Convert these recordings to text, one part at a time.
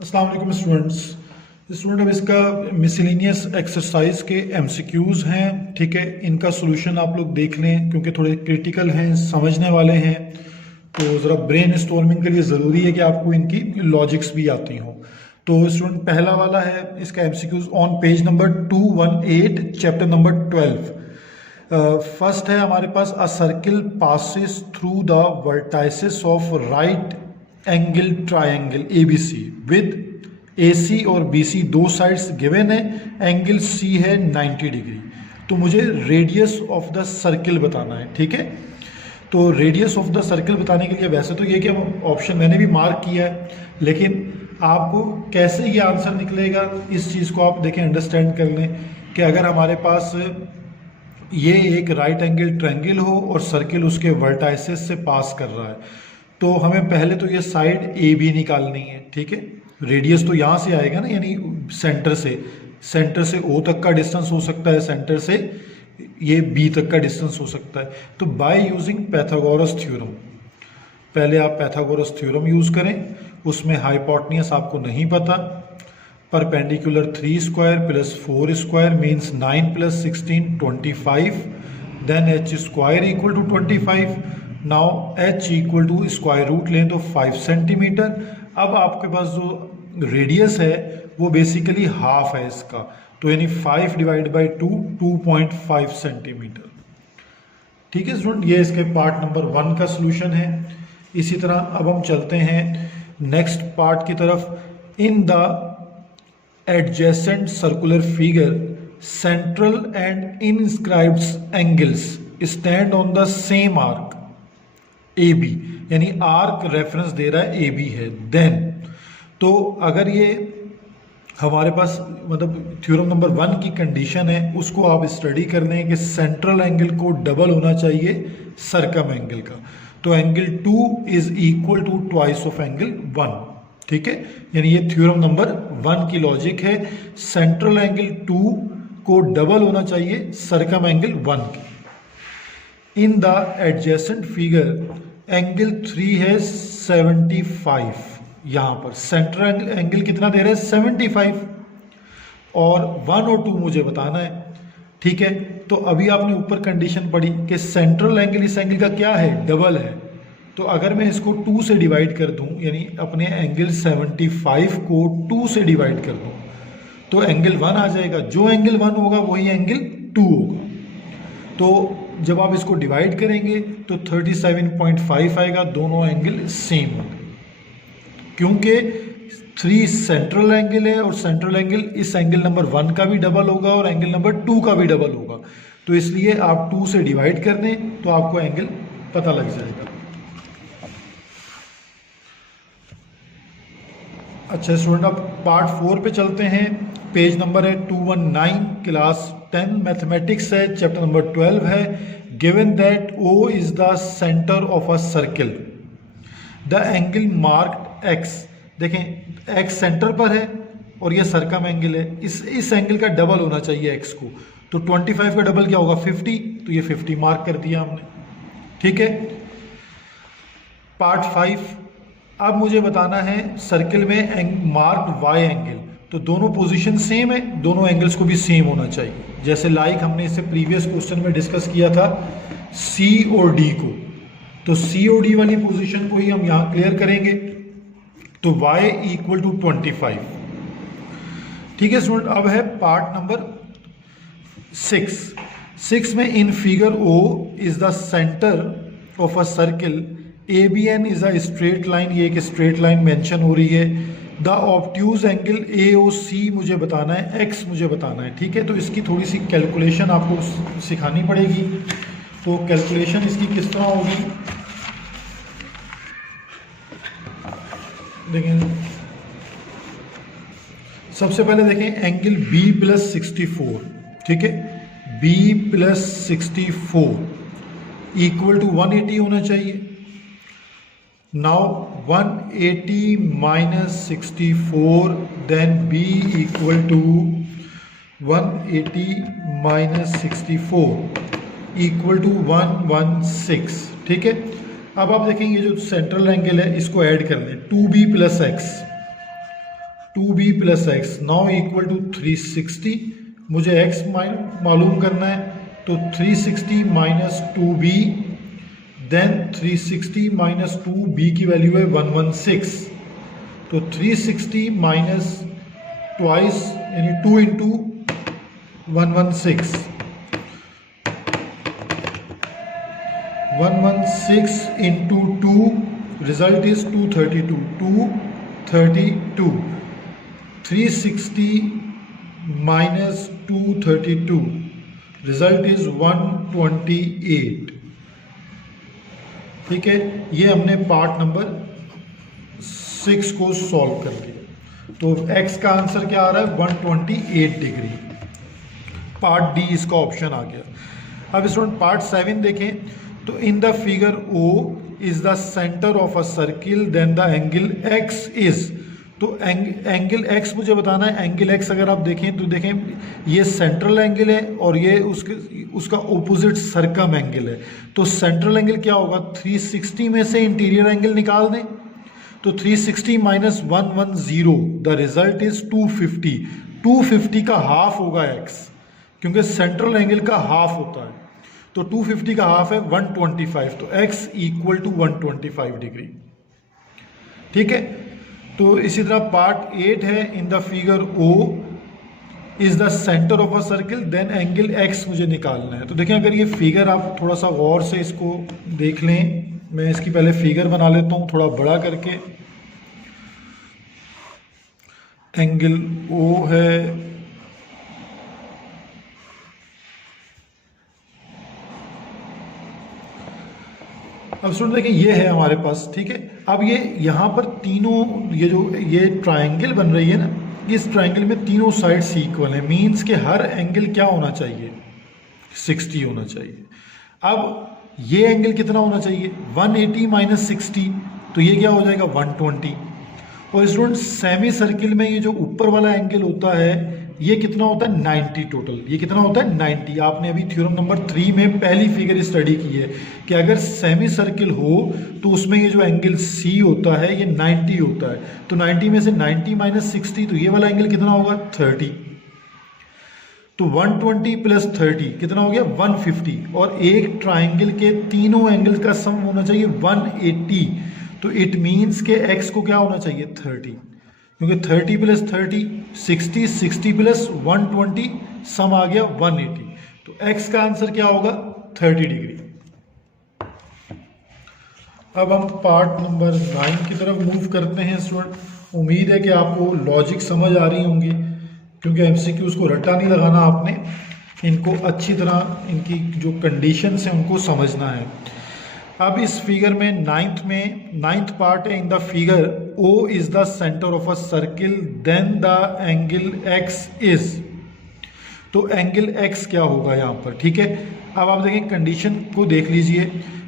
अस्सलाम वालेकुम स्टूडेंट। अब इसका मिसलिनियस एक्सरसाइज के एमसीक्यूज़ हैं, ठीक है। इनका सोल्यूशन आप लोग देख लें क्योंकि थोड़े क्रिटिकल हैं, समझने वाले हैं, तो ज़रा ब्रेन स्टॉर्मिंग के लिए ज़रूरी है कि आपको इनकी लॉजिक्स भी आती हों। तो स्टूडेंट पहला वाला है इसका MCQs on page number 218 chapter number 12। First है हमारे पास, a circle passes through the vertices of right angle triangle ABC with AC और BC दो साइड्स गिवन है, एंगल C है 90 डिग्री। तो मुझे रेडियस ऑफ द सर्किल बताना है, ठीक है। तो रेडियस ऑफ द सर्किल बताने के लिए वैसे तो ये कि हम ऑप्शन मैंने भी मार्क किया है, लेकिन आपको कैसे ये आंसर निकलेगा इस चीज़ को आप देखें, अंडरस्टैंड कर लें कि अगर हमारे पास ये एक राइट एंगल ट्रायंगल हो और सर्किल उसके वर्टाइसिस से पास कर रहा है, तो हमें पहले तो ये साइड AB निकालनी है, ठीक है। रेडियस तो यहाँ से आएगा ना, यानी सेंटर से O तक का डिस्टेंस हो सकता है, सेंटर से ये B तक का डिस्टेंस हो सकता है। तो बाय यूजिंग पैथागोरस थ्योरम, पहले आप पैथागोरस थ्योरम यूज़ करें, उसमें हाइपोटेन्यूस आपको नहीं पता, perpendicular 3 square plus 4 square means 9 प्लस 16 25, then h square equal to 25। Now h equal to square root लें तो 5 सेंटीमीटर। अब आपके पास जो रेडियस है वो बेसिकली हाफ है इसका, तो यानी 5 डिवाइड बाई 2.5 सेंटीमीटर, ठीक है स्टूडेंट। ये इसके पार्ट नंबर 1 का सोल्यूशन है। इसी तरह अब हम चलते हैं नेक्स्ट पार्ट की तरफ। In the adjacent circular figure central and inscribed angles stand on the same arc AB, यानी आर्क रेफरेंस दे रहा है AB है। देन तो अगर ये हमारे पास मतलब थ्योरम नंबर 1 की कंडीशन है, उसको आप स्टडी कर लें कि सेंट्रल एंगल को डबल होना चाहिए सर्कम एंगल का, तो angle 2 is equal to twice of angle 1, ठीक है। यानी ये थ्योरम नंबर 1 की लॉजिक है, सेंट्रल एंगल 2 को डबल होना चाहिए सर्कम एंगल 1 की। In the adjacent figure angle 3 है 75, यहाँ पर सेंट्रल एंगल कितना दे रहा है 75, और 1 और 2 मुझे बताना है, ठीक है। तो अभी आपने ऊपर कंडीशन पढ़ी कि सेंट्रल एंगल इस एंगल का क्या है, डबल है। तो अगर मैं इसको 2 से डिवाइड कर दूं, यानी अपने एंगल 75 को 2 से डिवाइड कर दूं, तो एंगल 1 आ जाएगा। जो एंगल 1 होगा वही एंगल 2 होगा। तो जब आप इसको डिवाइड करेंगे तो 37.5 आएगा, दोनों एंगल सेम होंगे, क्योंकि 3 सेंट्रल एंगल है और सेंट्रल एंगल इस एंगल नंबर 1 का भी डबल होगा और एंगल नंबर 2 का भी डबल होगा। तो इसलिए आप 2 से डिवाइड कर दें तो आपको एंगल पता लग जाएगा। अच्छा स्टूडेंट, अब पार्ट 4 पे चलते हैं। पेज नंबर है 219, क्लास 10 मैथमेटिक्स है, चैप्टर नंबर 12 है। Given that O is the centre of a circle, the angle marked X, देखें X सेंटर पर है और ये सर्कम एंगल है, इस एंगल का डबल होना चाहिए X को, तो 25 का डबल क्या होगा 50, तो ये 50 मार्क कर दिया हमने, ठीक है। पार्ट 5, अब मुझे बताना है सर्किल में मार्क्ड Y एंगल, तो दोनों पोजीशन सेम है, दोनों एंगल्स को भी सेम होना चाहिए, जैसे लाइक हमने इससे प्रीवियस क्वेश्चन में डिस्कस किया था C और D को। तो C और D वाली पोजीशन को ही हम यहाँ क्लियर करेंगे, तो Y इक्वल टू 25, ठीक है स्टूडेंट। अब है पार्ट नंबर 6 में in figure O is the centre of a circle, ABN is a straight line, ये एक स्ट्रेट लाइन मेंशन हो रही है। द ऑब्ट्यूज एंगल AOC मुझे बताना है, X मुझे बताना है, ठीक है। तो इसकी थोड़ी सी कैलकुलेशन आपको सिखानी पड़ेगी। तो कैलकुलेशन इसकी किस तरह होगी, देखें सबसे पहले देखें एंगल B प्लस 64, ठीक है, B प्लस 64 इक्वल टू 180 होना चाहिए। Now 180 minus 64, then B equal to 180 minus 64 equal to 116, ठीक है। अब आप देखेंगे जो सेंट्रल एंगल है इसको ऐड कर लें, 2B plus x, 2b plus x now equal to 360। मुझे x मालूम करना है, तो 360 minus 2b, then 360 minus 2b की वैल्यू है 116। तो 360 माइनस ट्वाइस यानी 2 into 116, 116 into 2, result is 232, 232। 360 minus 232, result is 128। ठीक है, ये हमने पार्ट नंबर 6 को सॉल्व कर लिया। तो x का आंसर क्या आ रहा है, 128 डिग्री। पार्ट डी इसका ऑप्शन आ गया। अब स्टूडेंट पार्ट 7 देखें, तो in the figure O is the centre of a circle, then the angle x is. तो एंगल x मुझे बताना है। एंगल x अगर आप देखें तो देखें ये सेंट्रल एंगल है और ये उसका ऑपोजिट सर्कम एंगल है। तो सेंट्रल एंगल क्या होगा, 360 में से इंटीरियर एंगल निकाल दें, तो 360 माइनस 110, द रिजल्ट इज 250। 250 का हाफ होगा x, क्योंकि सेंट्रल एंगल का हाफ होता है। तो 250 का हाफ है 125, तो x इक्वल टू 125 डिग्री। ठीक है, तो इसी तरह पार्ट 8 है, in the figure O is the centre of a circle, then angle x मुझे निकालना है। तो देखें, अगर ये फिगर आप थोड़ा सा गौर से इसको देख लें, मैं इसकी पहले फिगर बना लेता हूँ थोड़ा बड़ा करके। एंगल O है, अब स्टूडेंट देखिए ये है हमारे पास। ठीक है, अब ये यहाँ पर तीनों ये ट्रायंगल बन रही है ना, इस ट्रायंगल में तीनों साइड्स इक्वल है, मींस के हर एंगल क्या होना चाहिए, 60 होना चाहिए। अब ये एंगल कितना होना चाहिए, 180 माइनस 60, तो ये क्या हो जाएगा 120। और स्टूडेंट सेमी सर्किल में ये जो ऊपर वाला एंगल होता है ये कितना होता है 90 टोटल। ये कितना होता है 90। आपने अभी थ्योरम नंबर 3 में पहली फिगर स्टडी की है कि अगर सेमी सर्किल हो तो उसमें ये जो एंगल C होता है ये 90 होता है। तो 90 में से 90 माइनस 60, तो ये वाला एंगल कितना होगा 30। तो 120 प्लस 30 कितना हो गया 150। और एक ट्राइंगल के तीनों एंगल का सम होना चाहिए 180। तो इट मीन्स के x को क्या होना चाहिए 30, क्योंकि 30 प्लस 30 60, 60 प्लस 120 सम आ गया 180। तो x का आंसर क्या होगा 30 डिग्री। अब हम पार्ट नंबर 9 की तरफ मूव करते हैं स्टूडेंट। उम्मीद है कि आपको लॉजिक समझ आ रही होंगी, क्योंकि एमसीक्यूज को रट्टा नहीं लगाना आपने, इनको अच्छी तरह इनकी जो कंडीशंस हैं उनको समझना है। अब इस फिगर में नाइन्थ पार्ट है, in the figure O is the centre of a circle, then the angle x is. तो एंगल x क्या होगा यहाँ पर। ठीक है, अब आप देखें कंडीशन को देख लीजिए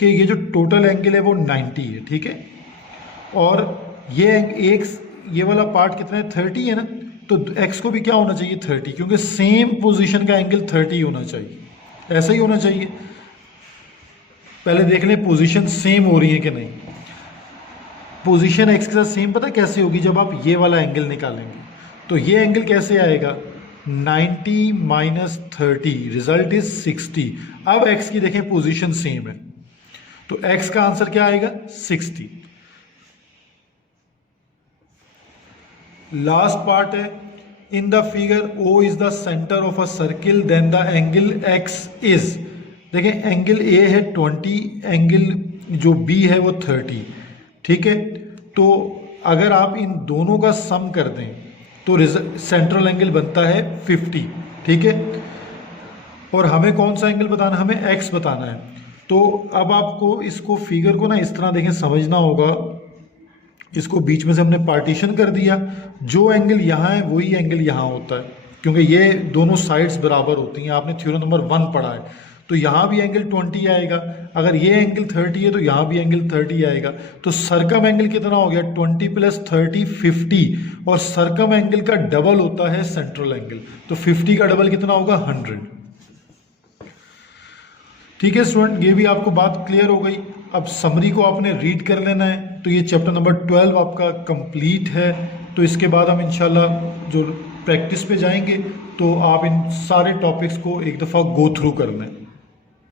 कि ये जो टोटल एंगल है वो 90 है। ठीक है, और ये वाला पार्ट कितना है 30 है ना, तो x को भी क्या होना चाहिए 30, क्योंकि सेम पोजीशन का एंगल 30 होना चाहिए, ऐसा ही होना चाहिए। पहले देख लें पोजीशन सेम हो रही है कि नहीं। पोजीशन x के साथ सेम पता कैसे होगी, जब आप ये वाला एंगल निकालेंगे। तो ये एंगल कैसे आएगा 90 माइनस 30, रिजल्ट इज 60। अब x की देखें पोजीशन सेम है, तो x का आंसर क्या आएगा 60। लास्ट पार्ट है, in the figure O is the centre of a circle, then the angle x is. देखें एंगल A है 20, एंगल जो B है वो 30। ठीक है, तो अगर आप इन दोनों का सम कर दें तो सेंट्रल एंगल बनता है 50। ठीक है, और हमें कौन सा एंगल बताना है, हमें x बताना है। तो अब आपको इसको फिगर को ना इस तरह देखें, समझना होगा। इसको बीच में से हमने पार्टीशन कर दिया, जो एंगल यहाँ है वही एंगल यहाँ होता है, क्योंकि ये दोनों साइड्स बराबर होती हैं। आपने थ्योरम नंबर 1 पढ़ा है, तो यहाँ भी एंगल 20 आएगा। अगर ये एंगल 30 है तो यहाँ भी एंगल 30 आएगा। तो सरकम एंगल कितना हो गया 20 प्लस 30 50, और सरकम एंगल का डबल होता है सेंट्रल एंगल। तो 50 का डबल कितना होगा 100। ठीक है स्टूडेंट, ये भी आपको बात क्लियर हो गई। अब समरी को आपने रीड कर लेना है। तो ये चैप्टर नंबर 12 आपका कंप्लीट है। तो इसके बाद हम इंशाल्लाह जो प्रैक्टिस पे जाएंगे तो आप इन सारे टॉपिक्स को एक दफ़ा गो थ्रू कर लें।